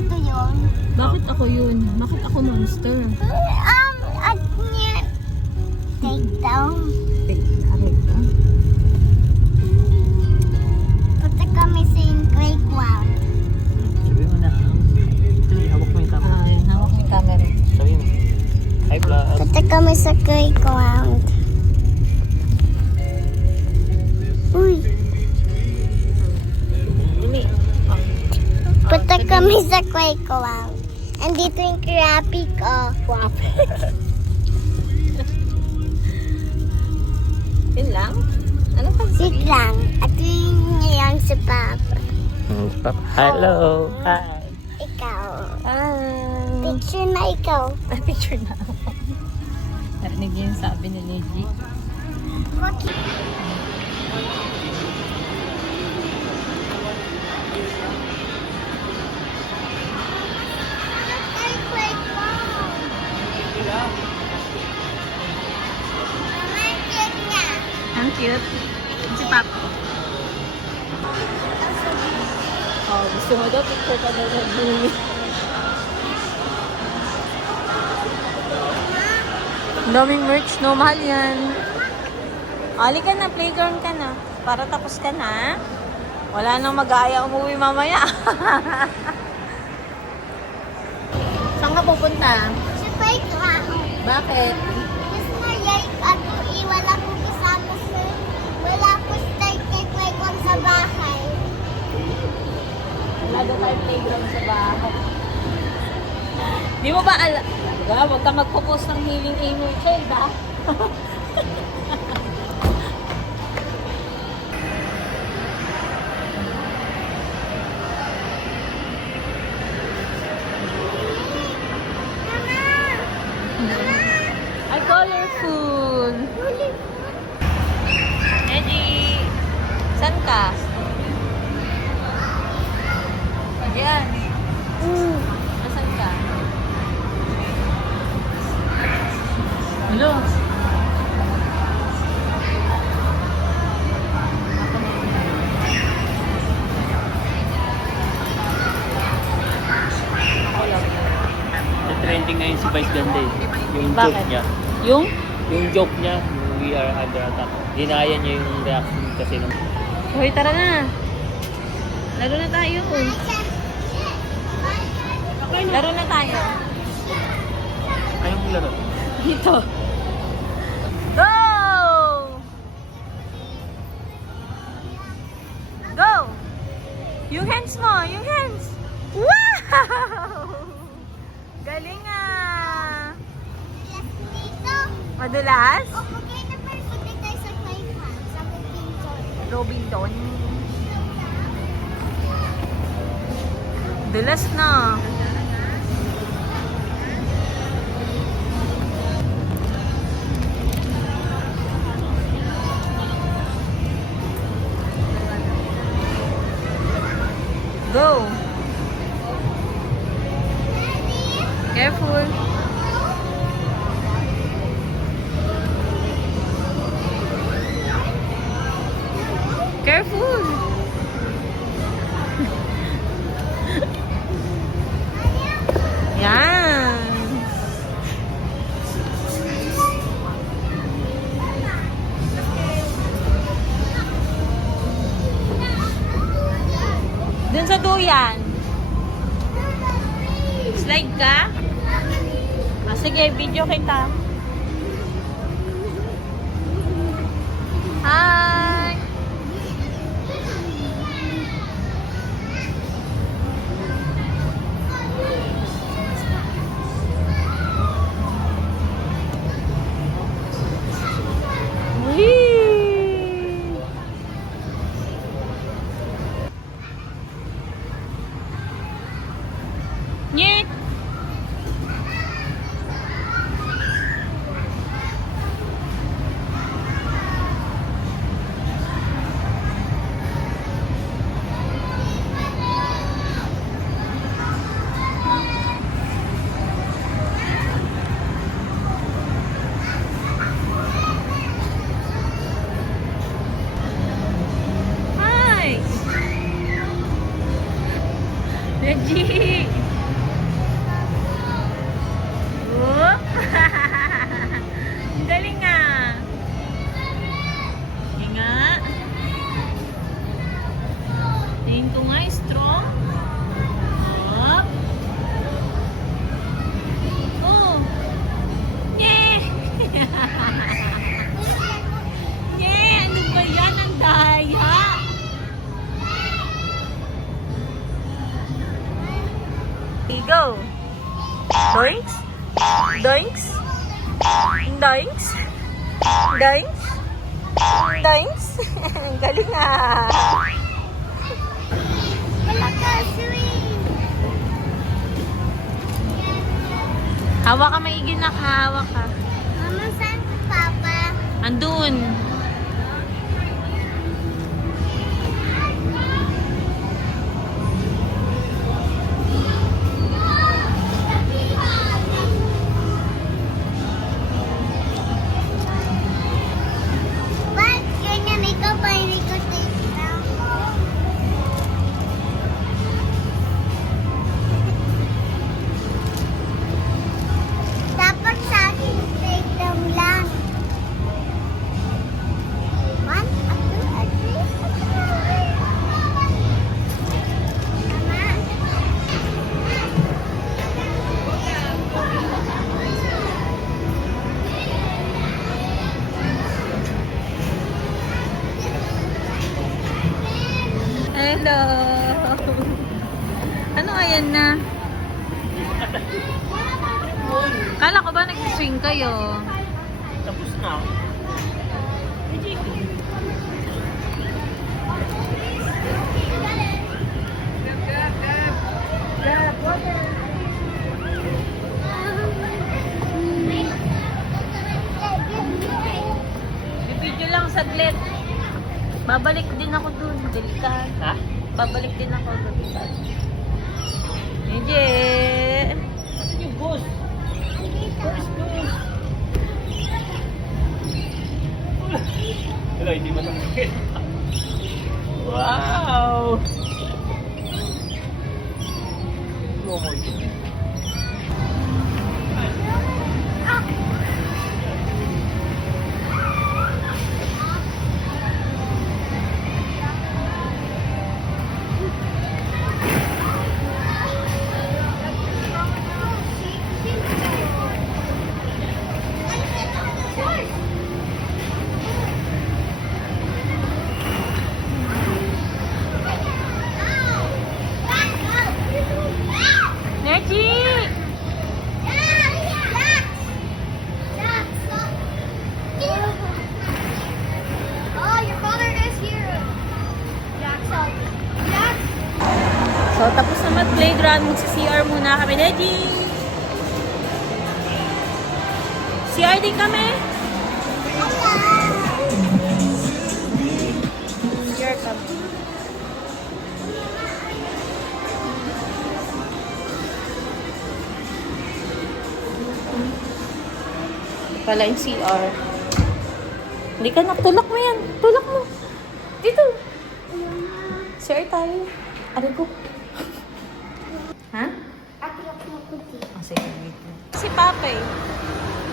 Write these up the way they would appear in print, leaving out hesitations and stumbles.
Ato yun. Bakit ako yun? Bakit ako monster? At niya. Take down. Punta kami sa playground. Sabi mo na. Sabi, hawak mo yung camera. Ay, hawak yung camera. Sabi mo. Hi, vlog. Punta kami sa playground. Uy. Punta kami sa playground. Andito yung crappy ko. Yun lang? Ano pa? Sit lang. At yun ngayon sa Papa. Hello. Hi. Ikaw. Ah, Picture na ikaw. picture na. Narinig yung sabi ni Ligi. Ang cute. Si Papa. Oh, gusto mo daw picture ka daw ng Jimmy. Ang daming merch, no? Mahal yan. Ali ka na, playground ka na. Para tapos ka na. Wala nang mag-aaya umuwi mamaya. Saan ka pupunta? Sa playground. Bakit? Gusto mo yay at wala ko kasama sa wala ko stay kay playground sa bahay. Wala daw tayo playground sa bahay. Di mo ba alam? Huwag ka magpo-post ng healing inner child, ha? Ay, colorful! Eddie! Saan ka? Ayan. Nasaan ka? Hello? Ako lang. Trending ngayon si Vice Ganda eh. Yung Bakit? joke niya. Yung? Yung joke niya, yung We Are Under Attack. Ginaya niya yung reaction kasi nung... Hoy, tara na. Laro na tayo. Laro na tayo. Ayong laro. Dito. Go! Go! Yung hands mo, yung hands. Wow! Galing ah. Dito. Madulas? O pagkain na pa punta tayo sa playground sa Robinson. Robinson. Dulas na. Go. Careful. Careful. Yan. Dun sa duyan. Slide ka? Ah, sige, video kita. Hi! Whee! Nyet! Hi! Reggie! Hinto nga, strong. Up. Oh. Yeah! Yeah! Ano ba yan? Ang daya! Okay, go! Doinks? Doinks? Doinks? Doinks? Doinks? Ang galing ah! Malakas, sweet. Hawak ka maigi na, hawak ka. Mama, saan si Papa? Andun. Ba't ganyan ikaw pa hindi ko tignan mo? Dapat sa akin tignan lang. One, two, three, Mama. Hello! Ano ayan na? Kala ko ba nag-swing kayo? Tapos na. Video lang saglit. Babalik din ako dun. Dalikan. Ha? Babalik din ako. Dalikan. Hindi. Asan yung boss? Where's boss? Wala, hindi ba nakakita? Wow! Oh my God. Neji! Oh, your father is here. So, tapos na mag-playground. Magsi-CR muna kami. Neji! CR din kami? CR kami. Pala yung CR. Hindi ka tulak mo yan. Tulak mo. Dito. CR tayo. Aray ko. Ha? Oh, sige. Si Papa eh.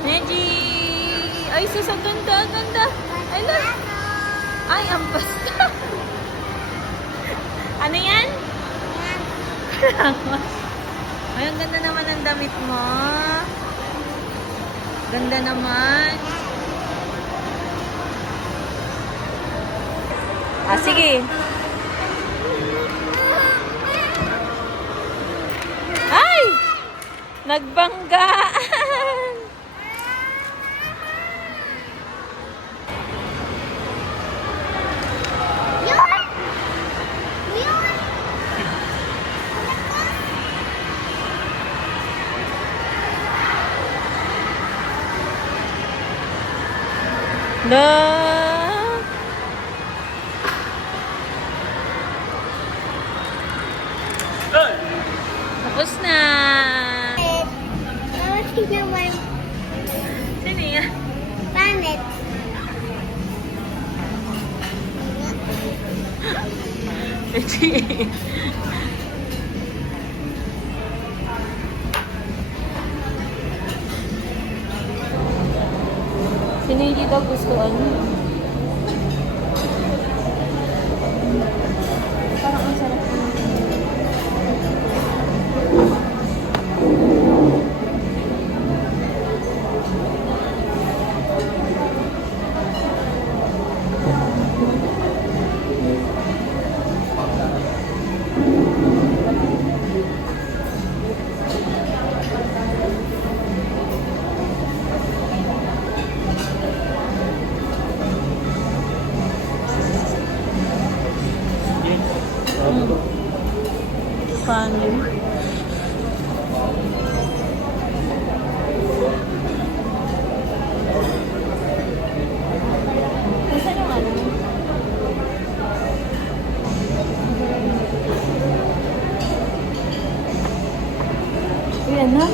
Neji! Ay, sus, ang ganda, ang ganda. Ay, look. Ay, ang basta. Ano yan? Ay, ang ganda naman ang damit mo. Ganda naman. Ah, sige. Ay! Nagbanggaan! Yun! Yun! La! Tapos na! Tingnan mo yung Sino yan? planet. Sino hindi daw gustuan? Parang ang sarap. Funny. Nasaan yung ano? Ayan na.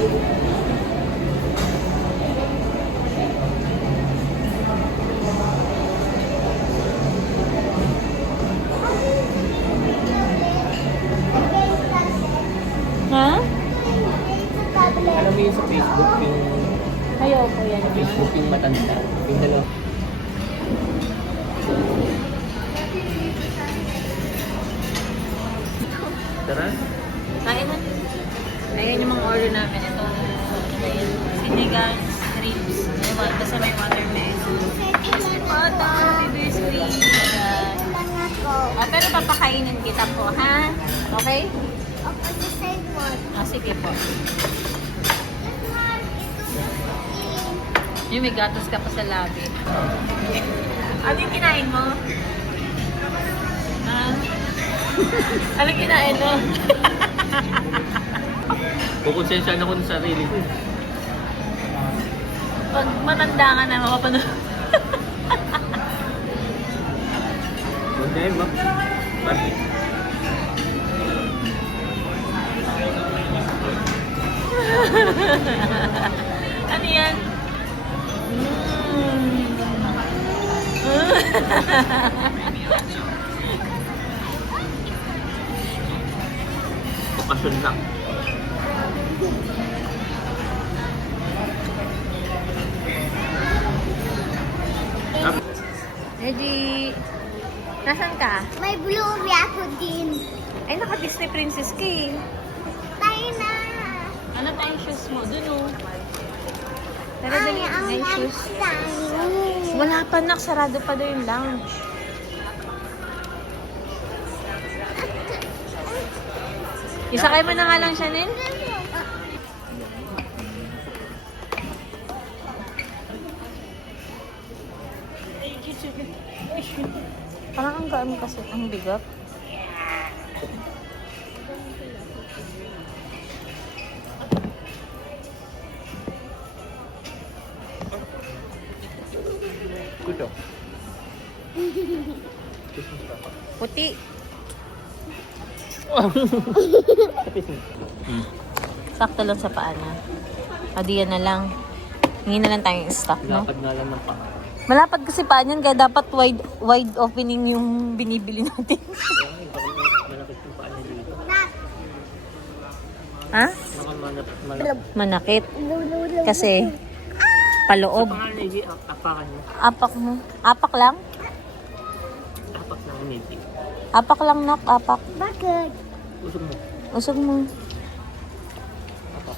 Ha? Alam mo yun sa Facebook, yung Ayoko yan. Facebook yung matanda. Yung dalawa. Tara. Kain na. Ayan yung mga order namin. Ito, ayan, sinigang, ribs, ewan, kasi may watermelon. Pata, biscuit. Lang ako. Pero papakainin kita po, ha? Okay? Opo, the side one. Sige po. This one, ito Yung may gatas ka pa sa labi. Ano yung kinain mo? Ha? Ano yung kinain mo? Kukonsensya na ko ng sarili ko. Pag matanda ka na, mapapanood. Huwag na yun, ma'am. Bakit? Ano yan? Okasyon lang. Ready? Nasaan ka? May blueberry ako din. Ay, naka-Disney Princess ka eh. Tayo na. Ano tayong shoes mo? Dun oh. Tara, Ay, dali. ang May shoes. tayo. Wala pa nak. Sarado pa daw yung lounge. Isakay mo na nga lang, Shanel. Parang ang gaan kasi. Ang bigat. Kuto. Puti. Sakto lang sa paa na. Adiyan na lang. Hingi na lang tayong stock, no? Lapad nga lang ng paa. Malapad kasi paa niyan, kaya dapat wide opening yung binibili natin. Ay, baka malapit yung paa niya dito. Ha? Baka malapit. Manakit. Kasi paloob. Pangalan niya, apakan niya. Apak mo. Apak lang? Apak na hindi. Apak lang, nak. Apak. Bakit? Usog mo. Usog mo. Apak.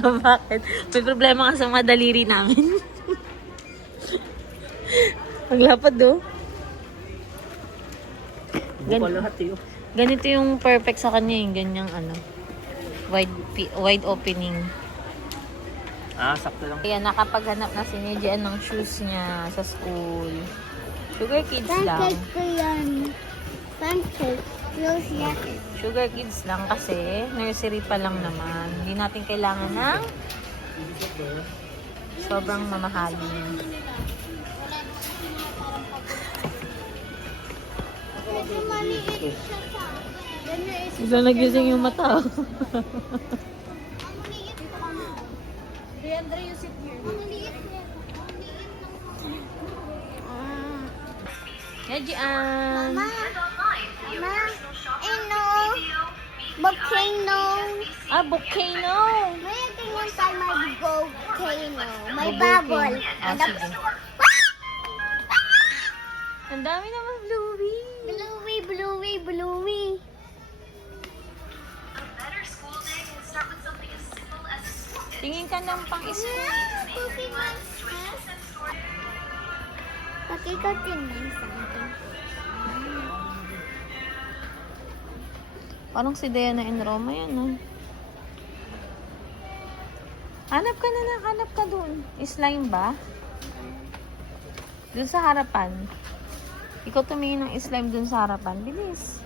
Bakit? May problema ka sa mga daliri namin. Maglapad do. Buka lahat eh. Oh. Ganito yung perfect sa kanya yung ganyang ano. Wide opening. Sakto lang. Ayan, nakapaghanap na si Nejian ng shoes niya sa school. Sugar Kids lang. Pancake ko yan. Pancake. Close yan. Sugar Kids lang kasi nursery pa lang naman. Hindi natin kailangan ng sobrang mamahalin. Medyo maliit siya sa akin. Bigla nagising yung mata. Ang maliit pa mo. Leandra, you sit here. Ang maliit niya. Ang liit ng... Nejian! Mama. Mama. Ano? Volcano. Volcano! May tingnan tayo may volcano. May bubble. Sige. Ang dami naman, Bluey. Bluey, bluey, bluey. Tingin ka ng pang-school. Cookie Monster. Pakikatin mo sa akin. Parang si Diana and Roma yan, no? Hanap ka na lang. Hanap ka dun. Slime ba? Dun sa harapan. Ikaw tumingin ng slime dun sa harapan. Bilis.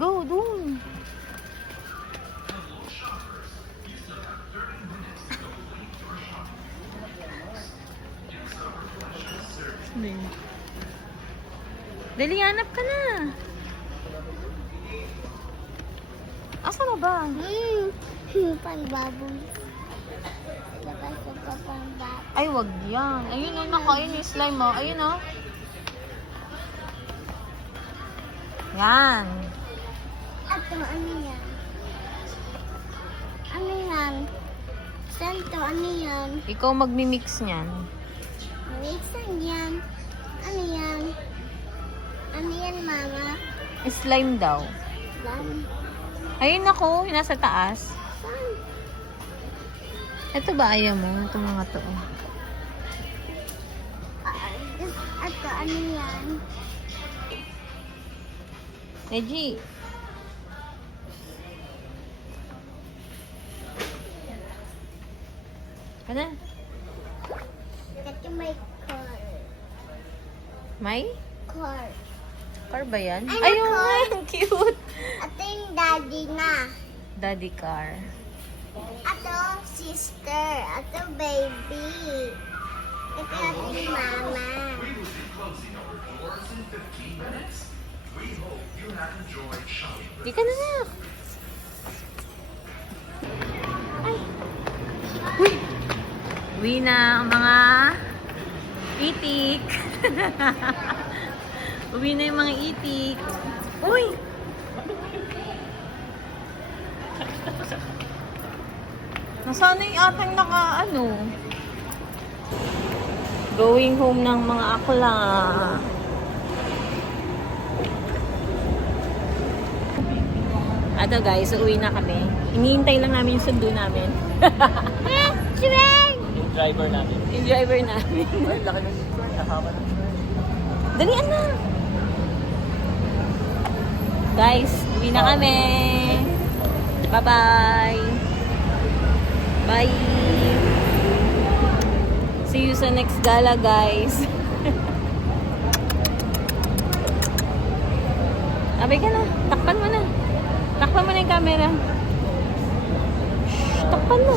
Go, dun. Dali, hanap ka na. Asa na ba? Panbaboy. Labas ko pa panbaboy. Ay, wag yan. Ayun, oh, nakain yung slime mo. Ayun, oh. Yan. Ato, ano yan? Ano yan? Santo, ano yan? Ikaw magmi-mix niyan. Mixan yan. Ano yan? Ano yan, mama? Slime daw. Lan. Ayun ako, yung nasa taas. Saan? Ito ba ayaw mo? Ito mga to. Ato, ano yan? Neji. Ano? Ito may car. May? Car. Car ba yan? Ay, Ayun nako. nga, ang cute. Ito yung daddy na. Daddy car. Ito, sister. Ito, baby. Ito ating mama. Di ka na na. Ay, Uy! Uwi na ang mga itik. Uwi na yung mga itik. Uy! Nasaan na yung atang ano? Going home ng mga akla. Ato guys, uwi na kami. Hinihintay lang namin yung sundo namin. Chibeng! Yung driver namin. Yung driver namin. Ay, laki ng driver. Nakama ng Dalian na! Guys, uwi na kami. Bye-bye! Bye! See you sa next gala, guys. Abay ka na. Takpan mo na. Takpan mo na yung camera. Shh, takpan mo.